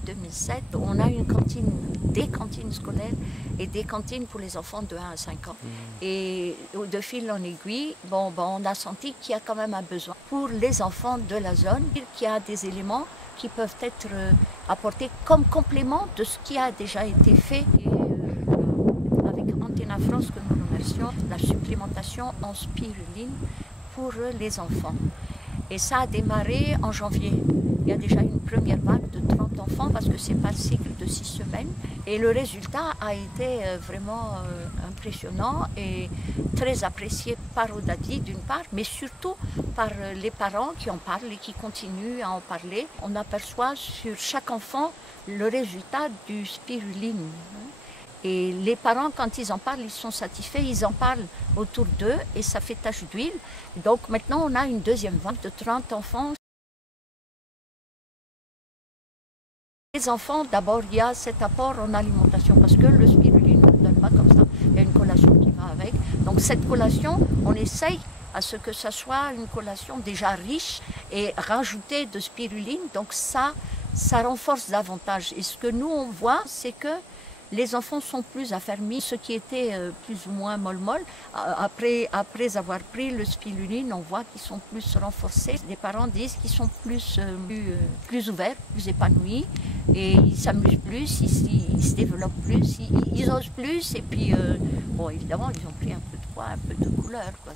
depuis 2007, on a une cantine, des cantines scolaires et des cantines pour les enfants de 1 à 5 ans. Et de fil en aiguille, on a senti qu'il y a quand même un besoin pour les enfants de la zone, qu'il y a des éléments qui peuvent être apportés comme complément de ce qui a déjà été fait. Et, avec Antena France, que nous remercions, la supplémentation en spiruline pour les enfants. Et ça a démarré en janvier. Il y a déjà une première vague de 30 enfants parce que c'est pas le cycle de 6 semaines. Et le résultat a été vraiment impressionnant et très apprécié par Odadi d'une part, mais surtout par les parents qui en parlent et qui continuent à en parler. On aperçoit sur chaque enfant le résultat du spiruline. Et les parents, quand ils en parlent, ils sont satisfaits, ils en parlent autour d'eux et ça fait tache d'huile. Donc maintenant, on a une deuxième vague de 30 enfants. Les enfants, d'abord, il y a cet apport en alimentation parce que le spiruline ne donne pas comme ça. Il y a une collation qui va avec. Donc cette collation, on essaye à ce que ça soit une collation déjà riche et rajoutée de spiruline. Donc ça renforce davantage. Et ce que nous, on voit, c'est que les enfants sont plus affermis, ceux qui étaient plus ou moins molle-molle. Après avoir pris le spiruline, on voit qu'ils sont plus renforcés. Les parents disent qu'ils sont plus ouverts, plus épanouis, et ils s'amusent plus, ils se développent plus, ils osent plus, et puis, évidemment, ils ont pris un peu de poids, un peu de couleur, quoi.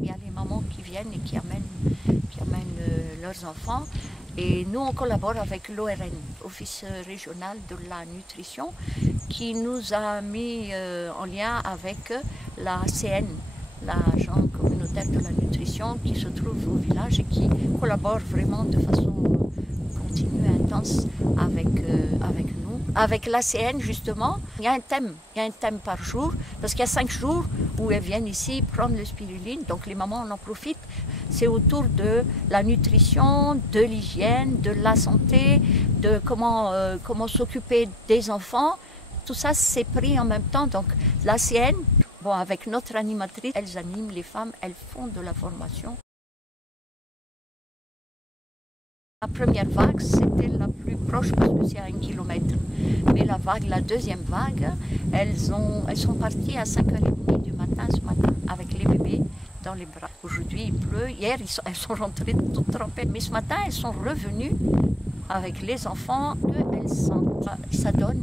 Il y a les mamans qui viennent et qui amènent leurs enfants. Et nous, on collabore avec l'ORN, Office régional de la nutrition, qui nous a mis en lien avec la CN, l'agent communautaire de la nutrition, qui se trouve au village et qui collabore vraiment de façon continue, intense avec nous. Avec l'ACN, justement, il y a un thème par jour, parce qu'il y a 5 jours où elles viennent ici prendre le spiruline, donc les mamans en profitent. C'est autour de la nutrition, de l'hygiène, de la santé, de comment s'occuper des enfants. Tout ça, c'est pris en même temps. Donc l'ACN, avec notre animatrice, elles animent les femmes, elles font de la formation. La première vague, c'était la plus proche parce que c'est à 1 kilomètre. Mais la deuxième vague, elles sont parties à 5h30 du matin ce matin avec les bébés dans les bras. Aujourd'hui, il pleut. Hier, elles sont rentrées toutes trempées. Mais ce matin, elles sont revenues avec les enfants. Elles sentent, ça donne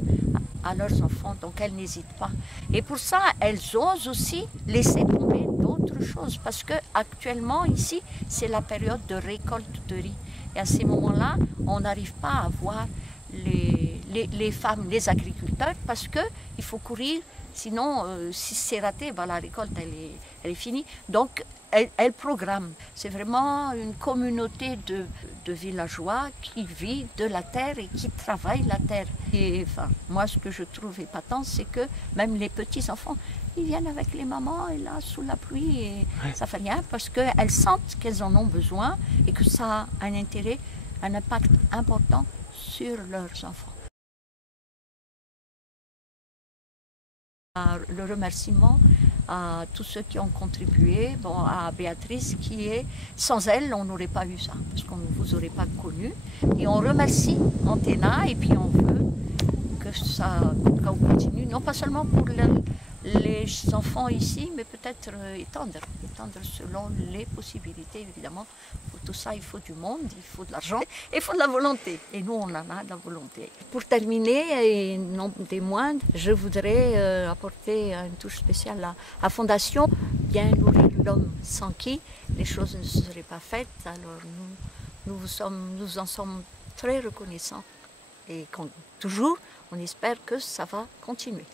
à leurs enfants, donc elles n'hésitent pas. Et pour ça, elles osent aussi laisser tomber d'autres choses parce qu'actuellement, ici, c'est la période de récolte de riz. Et à ces moments-là, on n'arrive pas à voir les femmes, les agriculteurs, parce qu'il faut courir, sinon, si c'est raté, la récolte, elle est finie. Donc, elle programme. C'est vraiment une communauté de villageois qui vit de la terre et qui travaille la terre. Et moi, ce que je trouve épatant, c'est que même les petits-enfants, ils viennent avec les mamans et là, sous la pluie, et ça fait rien parce qu'elles sentent qu'elles en ont besoin et que ça a un intérêt, un impact important sur leurs enfants. Le remerciement à tous ceux qui ont contribué, à Béatrice qui est, sans elle, on n'aurait pas eu ça, parce qu'on ne vous aurait pas connu. Et on remercie Antena et puis on veut que ça continue, non pas seulement pour les enfants ici, mais peut-être étendre selon les possibilités, évidemment. Pour tout ça, il faut du monde, il faut de l'argent, et il faut de la volonté. Et nous, on en a de la volonté. Pour terminer, et non des moindres, je voudrais apporter une touche spéciale à la Fondation Bien nourrir l'homme, sans qui les choses ne se seraient pas faites. Alors nous en sommes très reconnaissants. Et toujours, on espère que ça va continuer.